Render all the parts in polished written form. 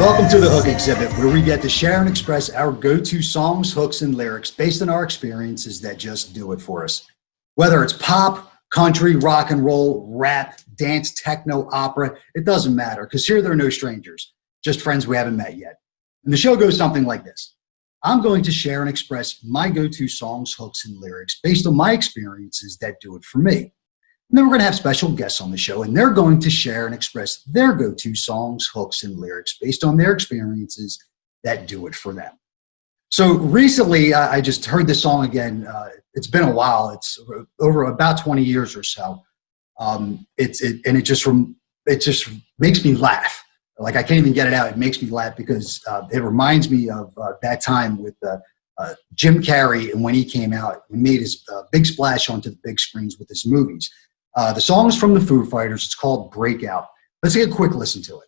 Welcome to the Hook Exhibit, where we get to share and express our go-to songs, hooks, and lyrics based on our experiences that just do it for us. Whether it's pop, country, rock and roll, rap, dance, techno, opera, it doesn't matter, because here there are no strangers, just friends we haven't met yet. And the show goes something like this. I'm going to share and express my go-to songs, hooks, and lyrics based on my experiences that do it for me. And then we're going to have special guests on the show, and they're going to share and express their go-to songs, hooks, and lyrics based on their experiences that do it for them. So recently, I just heard this song again. It's been a while. It's over about 20 years or so. It just makes me laugh. Like I can't even get it out. It makes me laugh because it reminds me of that time with Jim Carrey, and when he came out, he made his big splash onto the big screens with his movies. The song is from the Foo Fighters. It's called Breakout. Let's take a quick listen to it.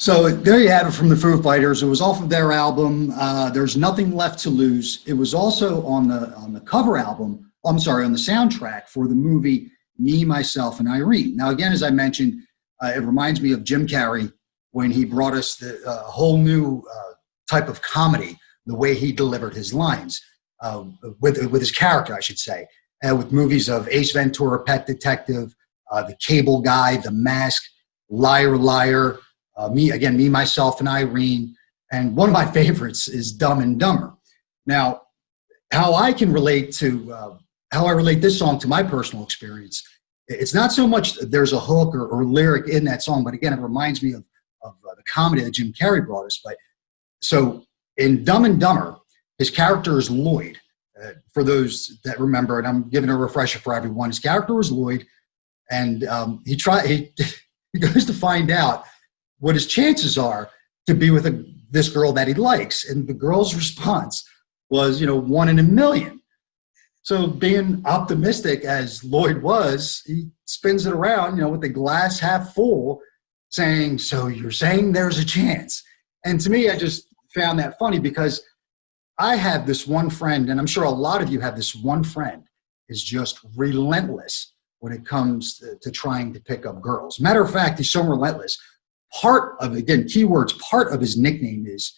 So there you have it from the Foo Fighters. It was off of their album, There's Nothing Left to Lose. It was also on the cover album, on the soundtrack for the movie Me, Myself, and Irene. Now, again, as I mentioned, it reminds me of Jim Carrey when he brought us a whole new type of comedy, the way he delivered his lines, with his character, I should say, with movies of Ace Ventura, Pet Detective, The Cable Guy, The Mask, Liar, Liar, Me, Myself, and Irene. And one of my favorites is Dumb and Dumber. Now, how I relate this song to my personal experience, it's not so much there's a hook or lyric in that song, but again, it reminds me of the comedy that Jim Carrey brought us. But so in Dumb and Dumber, his character is Lloyd. For those that remember, and I'm giving a refresher for everyone, his character is Lloyd, and he goes to find out what his chances are to be with this girl that he likes. And the girl's response was, 1 in a million. So being optimistic as Lloyd was, he spins it around, with the glass half full, saying, so you're saying there's a chance. And to me, I just found that funny because I have this one friend, and I'm sure a lot of you have this one friend, is just relentless when it comes to trying to pick up girls. Matter of fact, he's so relentless. Part of his nickname is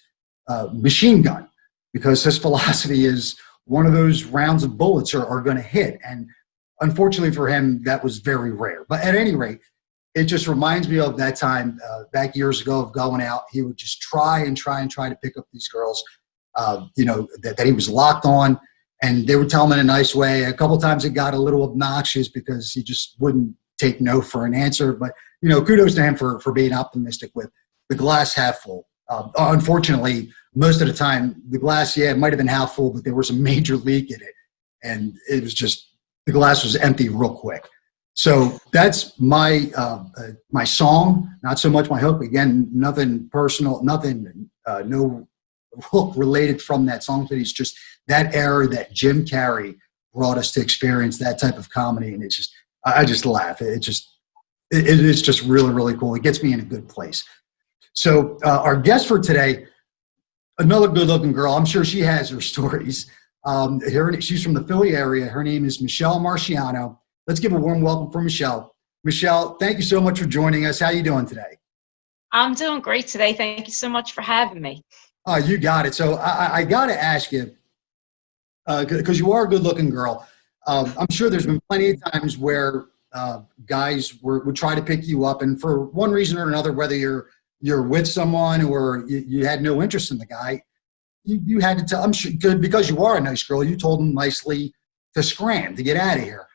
machine gun, because his philosophy is one of those rounds of bullets are going to hit. And unfortunately for him, that was very rare. But at any rate, it just reminds me of that time back years ago of going out. He would just try to pick up these girls, that he was locked on, and they would tell him in a nice way. A couple of times it got a little obnoxious because he just wouldn't take no for an answer. But kudos to him for being optimistic with the glass half full. Unfortunately, most of the time, the glass, it might have been half full, but there was a major leak in it. And it was just, the glass was empty real quick. So that's my my song, not so much my hook. Again, nothing personal, no hook related from that song, but it's just that era that Jim Carrey brought us to experience that type of comedy. And it's just, I just laugh. It's just really, really cool. It gets me in a good place. So our guest for today, another good-looking girl. I'm sure she has her stories. She's from the Philly area. Her name is Michelle Marchiano. Let's give a warm welcome for Michelle. Michelle, thank you so much for joining us. How are you doing today? I'm doing great today. Thank you so much for having me. You got it. So I got to ask you, because you are a good-looking girl, I'm sure there's been plenty of times where guys would try to pick you up, and for one reason or another, whether you're with someone or you had no interest in the guy, you had to tell. I'm sure because you are a nice girl, you told him nicely to scram, to get out of here.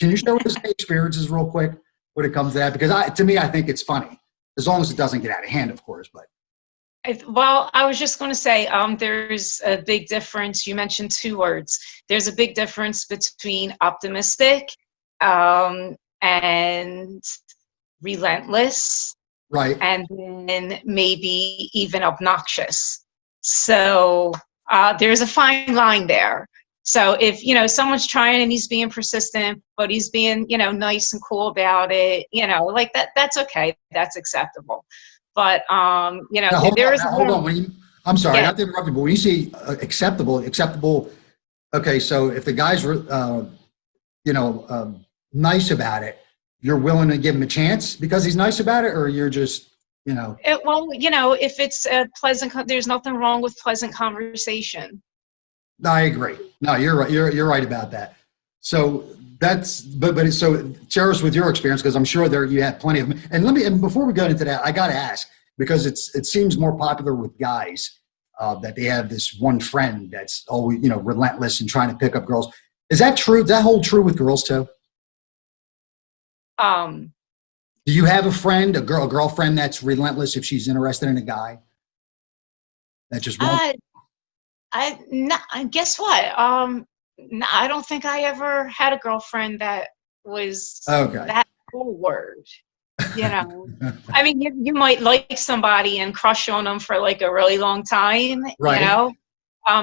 Can you share with us experiences real quick when it comes to that? Because to me, I think it's funny, as long as it doesn't get out of hand, of course. But well, I was just going to say, there's a big difference. You mentioned two words. There's a big difference between optimistic and relentless, right, and then maybe even obnoxious. So there's a fine line there. So if, someone's trying and he's being persistent, but he's being, nice and cool about it, like that's okay. That's acceptable. But, Now, hold there on. is, Now, hold on. I'm sorry, yeah, not to interrupt you, but when you say acceptable. Okay, so if the guy's, you know, nice about it, you're willing to give him a chance because he's nice about it, or you're just, well, if it's a pleasant, there's nothing wrong with pleasant conversation. No, I agree. No, you're right. You're right about that. So so share us with your experience because I'm sure there you have plenty of. And before we go into that, I got to ask because it seems more popular with guys that they have this one friend that's always relentless and trying to pick up girls. Is that true? Does that hold true with girls too? Um, Do you have a girlfriend that's relentless if she's interested in a guy that just won't? no, guess what? No, I don't think I ever had a girlfriend that was Okay. that forward. I mean, you might like somebody and crush on them for like a really long time, Right.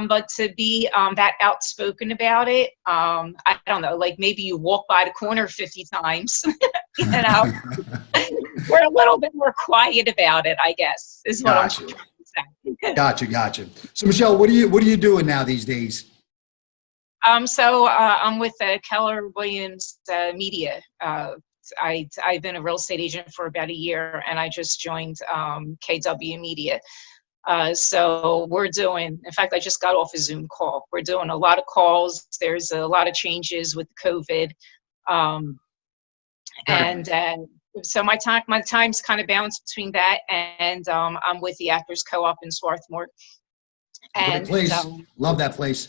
but to be that outspoken about it, I don't know, like maybe you walk by the corner 50 times, you know, we're a little bit more quiet about it, I guess, is what I'm Gotcha. trying to say. Gotcha. So Michelle, what are you doing now these days? So I'm with Keller Williams Media. I've been a real estate agent for about a year, and I just joined KW Media. So we're doing, in fact, I just got off a Zoom call. We're doing a lot of calls. There's a lot of changes with COVID. Um, Very and nice. so my time's kind of balanced between that and I'm with the Actors Co-op in Swarthmore. Great And place. Love that place.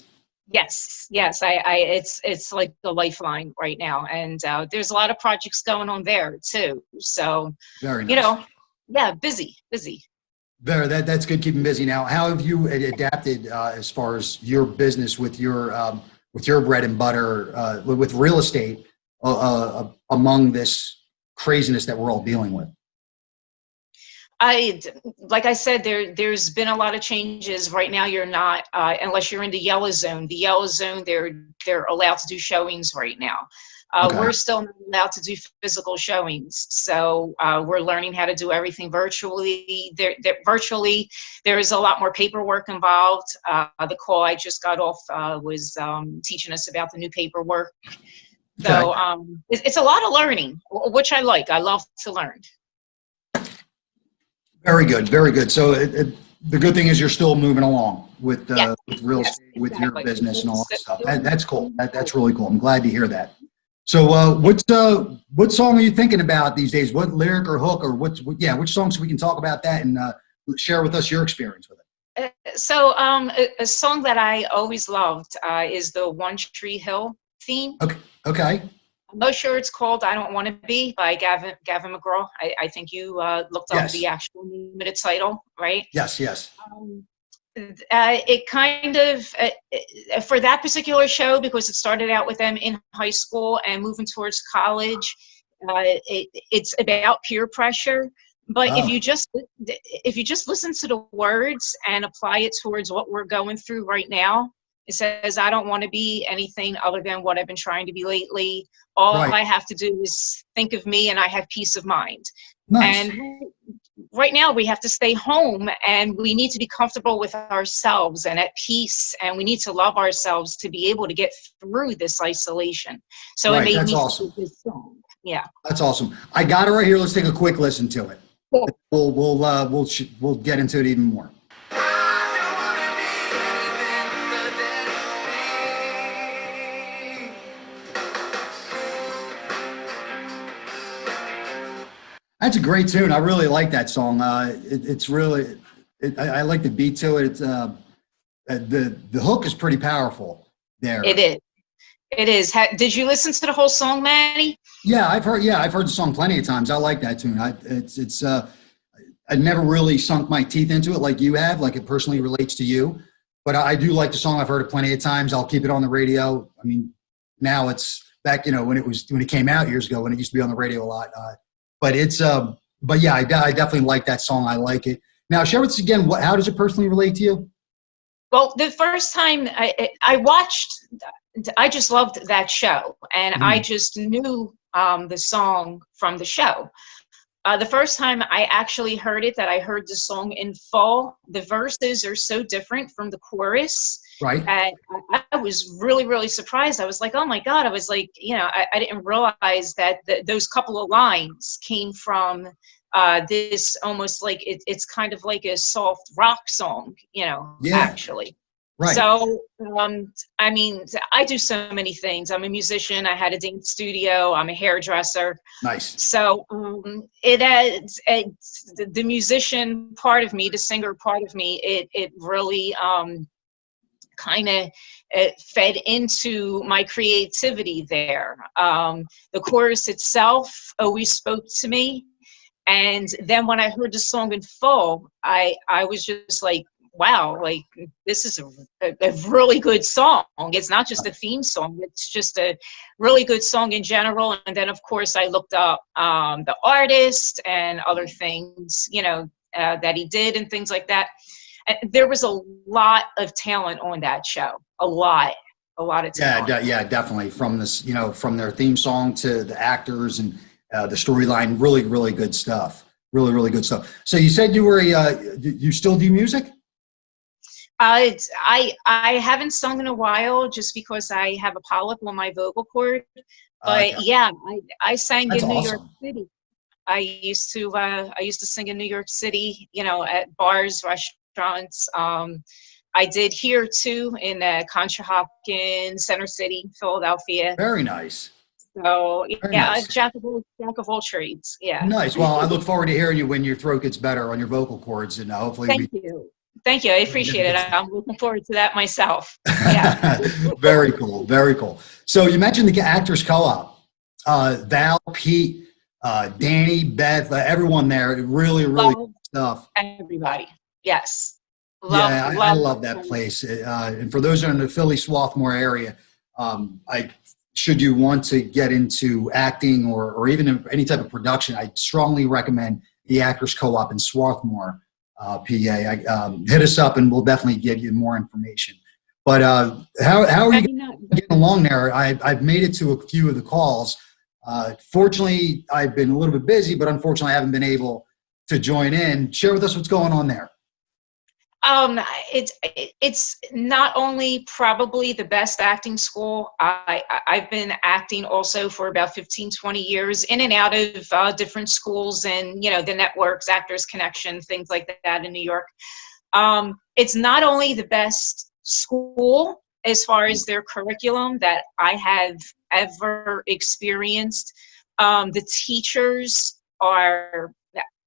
yes, it's like the lifeline right now. And there's a lot of projects going on there too. So, Very you nice. know, yeah, busy. That's good. Keeping busy. Now, how have you adapted as far as your business with your bread and butter with real estate among this craziness that we're all dealing with? Like I said, there's been a lot of changes. Right now, you're not unless you're in the yellow zone. The yellow zone, they're allowed to do showings right now. Okay. We're still not allowed to do physical showings, so we're learning how to do everything virtually. Virtually, there is a lot more paperwork involved. The call I just got off was teaching us about the new paperwork. Okay. So it's a lot of learning, which I like. I love to learn. Very good. Very good. So the good thing is you're still moving along with Yeah. with real Yes, estate, with your exactly. business and all that stuff. So- That's cool. That's really cool. I'm glad to hear that. So what song are you thinking about these days? What lyric or hook or which songs we can talk about that and share with us your experience with it? So a song that I always loved is the One Tree Hill theme. Okay. Okay. I'm not sure it's called "I Don't Want to Be" by Gavin McGraw. I think you looked up Yes. the actual name of the title, right? Yes. Um, it kind of for that particular show, because it started out with them in high school and moving towards college. It's about peer pressure, but Oh, if you just listen to the words and apply it towards what we're going through right now, it says, "I don't want to be anything other than what I've been trying to be lately. All right. I have to do is think of me, and I have peace of mind." Nice. And right now we have to stay home, and we need to be comfortable with ourselves and at peace, and we need to love ourselves to be able to get through this isolation. So it Right. made That's me think awesome. of this song. Yeah. That's awesome. I got it right here. Let's take a quick listen to it. Cool. We'll get into it even more. That's a great tune. I really like that song. It's really, I like the beat to it. It's the hook is pretty powerful there. It is. It is. Did you listen to the whole song, Manny? Yeah, I've heard. Yeah, I've heard the song plenty of times. I like that tune. I never really sunk my teeth into it like you have. Like it personally relates to you, but I do like the song. I've heard it plenty of times. I'll keep it on the radio. I mean, now it's back. When it came out years ago when it used to be on the radio a lot. But yeah, I definitely like that song. I like it. Now, share with us again. How does it personally relate to you? Well, the first time I watched, I just loved that show, and I Mhm. just knew the song from the show. The first time I actually heard it, that I heard the song in full, the verses are so different from the chorus. Right? I was really, really surprised. I was like, oh my God. I was like, I didn't realize that those couple of lines came from this almost like it's kind of like a soft rock song, Yeah, actually. right. So, I mean, I do so many things. I'm a musician. I had a dance studio. I'm a hairdresser. Nice. So it adds the musician part of me, the singer part of me. It really kind of fed into my creativity there. The chorus itself always spoke to me, and then when I heard the song in full, I was just like, wow, like this is a really good song. It's not just a Nice. theme song, it's just a really good song in general. And then of course I looked up the artist and other things, that he did and things like that. And there was a lot of talent on that show, a lot of Yeah, talent. yeah, definitely. From this, from their theme song to the actors and the storyline, really, really good stuff. Really, really good stuff. So you said you were you still do music? I haven't sung in a while just because I have a polyp on my vocal cord. But Okay, yeah, I sang that's in New York awesome. City. I used to sing in New York City, at bars, restaurants. I did here too in Conshohocken, Center City, Philadelphia. Very nice. So Very yeah, a nice. jack of all trades. Yeah. Nice. Well, I look forward to hearing you when your throat gets better on your vocal cords, and hopefully we Thank you. Thank you. I get to appreciate it. get stuff. I'm looking forward to that myself. Yeah. Very cool. Very cool. So you mentioned the Actors Co-op. Val, Pete, Danny, Beth, everyone there. Really, really Love good stuff. everybody. Yes. Love, Yeah, I love. love that place. And for those in the Philly Swarthmore area, I should you want to get into acting or even any type of production, I strongly recommend the Actors Co-op in Swarthmore, PA. Hit us up and we'll definitely give you more information. But how are you And you know, getting along there? I've made it to a few of the calls. Fortunately, I've been a little bit busy, but unfortunately, I haven't been able to join in. Share with us what's going on there. um, it's not only probably the best acting school. I've been acting also for about 15, 20 years, in and out of different schools and the networks, Actors Connection, things like that in New York. It's not only the best school as far as their curriculum that I have ever experienced. The teachers are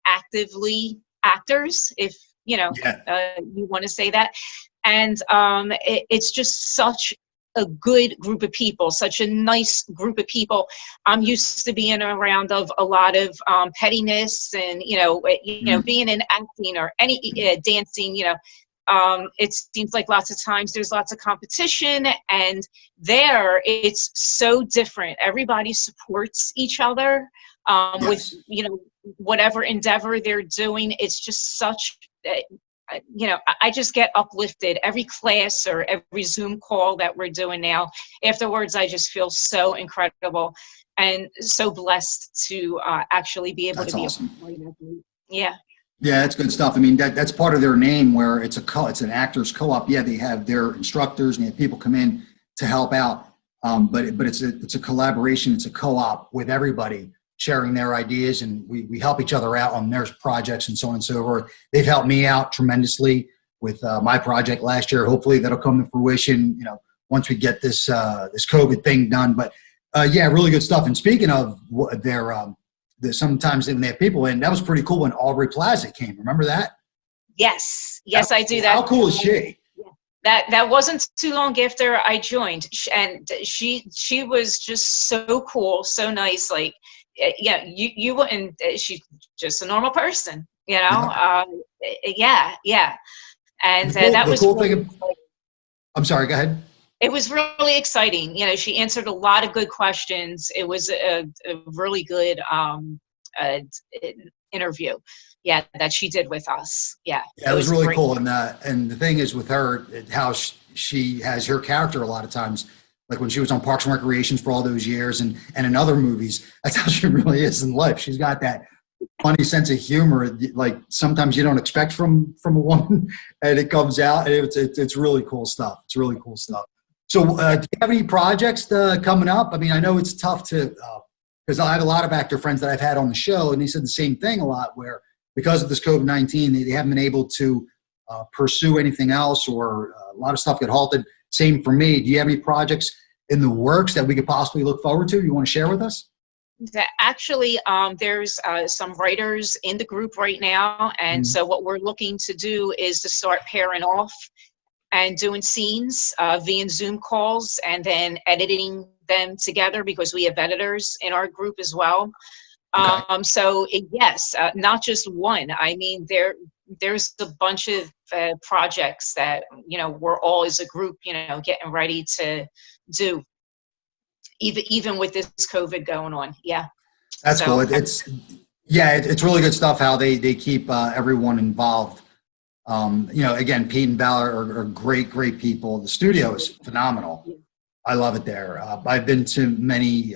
actively actors, if Yeah. you want to say that, and it's just such a good group of people, such a nice group of people. I'm used to being around of a lot of pettiness and Mm. being in acting or any dancing. It seems like lots of times there's lots of competition, and there it's so different. Everybody supports each other with Yes. whatever endeavor they're doing. It's just such I just get uplifted every class or every Zoom call that we're doing now. Afterwards, I just feel so incredible and so blessed to actually be able to That's be a awesome. part of that group. Yeah. Yeah, that's good stuff. I mean, that's part of their name where it's an actors co-op. Yeah, they have their instructors and they have people come in to help out. But it's a collaboration. It's a co-op with everybody sharing their ideas, and we help each other out on their projects and so on and so forth. They've helped me out tremendously with my project last year. Hopefully that'll come to fruition, once we get this COVID thing done. But yeah, really good stuff. And speaking of sometimes when they have people in, that was pretty cool when Aubrey Plaza came. Remember that? Yes. That Yes, I was do cool. that. How cool is she? That wasn't too long after I joined, and she was just so cool, so nice. Like, yeah, you wouldn't. She's just a normal person, Yeah. yeah, yeah, and that The was cool really. thing. I'm sorry. Go ahead. It was really exciting. She answered a lot of good questions. It was a really good uh, interview. yeah, that she did with us. Yeah, Yeah, it was really great. cool. And the thing is with her, how she has her character a lot of times, like when she was on Parks and Recreations for all those years and in other movies, that's how she really is in life. She's got that funny sense of humor, like sometimes you don't expect from a woman, and it comes out. And it's really cool stuff. It's really cool stuff. So, do you have any projects coming up? I mean, I know it's tough to because I have a lot of actor friends that I've had on the show, and they said the same thing a lot. Where because of this COVID-19, they haven't been able to pursue anything else, or a lot of stuff got halted. Same for me. Do you have any projects in the works that we could possibly look forward to? You want to share with us? Actually, there's some writers in the group right now, and Mhm. so what we're looking to do is to start pairing off and doing scenes via Zoom calls, and then editing them together because we have editors in our group as well. Okay. Yes, not just one. I mean, there's a bunch of projects that we're all as a group getting ready to do, even with this COVID going on. Yeah. That's cool. So It's really good stuff how they keep everyone involved. Again, Pete and Ballard are great people. The studio is phenomenal. I love it there. I've been to many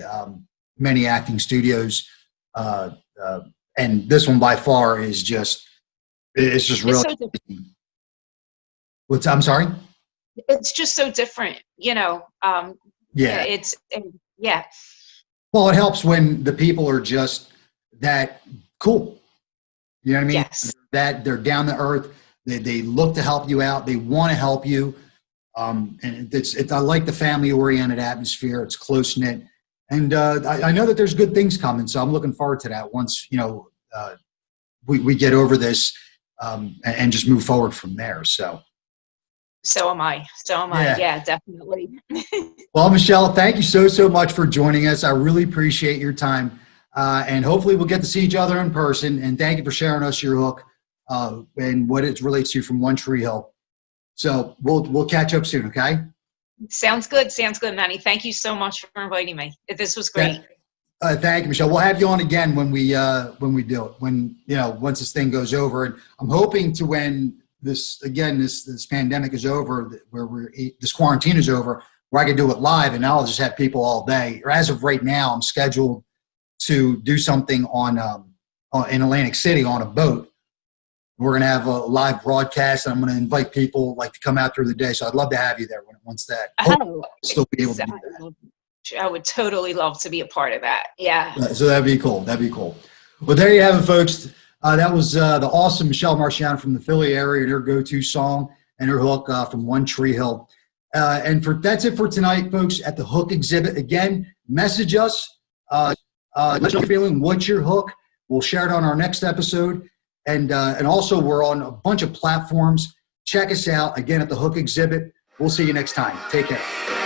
acting studios, uh, and this one by far is it's just it's really. so different. I'm sorry. It's just so different. Yeah, Yeah. yeah. Well, it helps when the people are just that cool. You know what I mean? Yes. That they're down to earth. They look to help you out. They want to help you. And I like the family-oriented atmosphere. It's close-knit. And I know that there's good things coming. So I'm looking forward to that once, we get over this and just move forward from there. So am I. So am I. Yeah. Yeah, definitely. Well, Michelle, thank you so much for joining us. I really appreciate your time. And hopefully we'll get to see each other in person. And thank you for sharing us your hook and what it relates to from One Tree Hill. So we'll catch up soon, okay? Sounds good. Sounds good, Manny. Thank you so much for inviting me. This was great. Thank you, Michelle. We'll have you on again when we do it. Once this thing goes over, and I'm hoping to when this pandemic is over, this quarantine is over, where I can do it live, and I'll just have people all day. Or as of right now, I'm scheduled to do something in Atlantic City on a boat. We're going to have a live broadcast, and I'm going to invite people to come out through the day. So I'd love to have you there once that. Still be able to do that. I would totally love to be a part of that. Yeah. So that'd be cool. Well, there you have it, folks. That was the awesome Michelle Marchiano from the Philly area, and her go-to song and her hook from One Tree Hill. That's it for tonight, folks, at the Hook exhibit. Again, message us. Let us know your feeling. What's your hook? We'll share it on our next episode. And also, we're on a bunch of platforms. Check us out, again, at the Hook exhibit. We'll see you next time. Take care.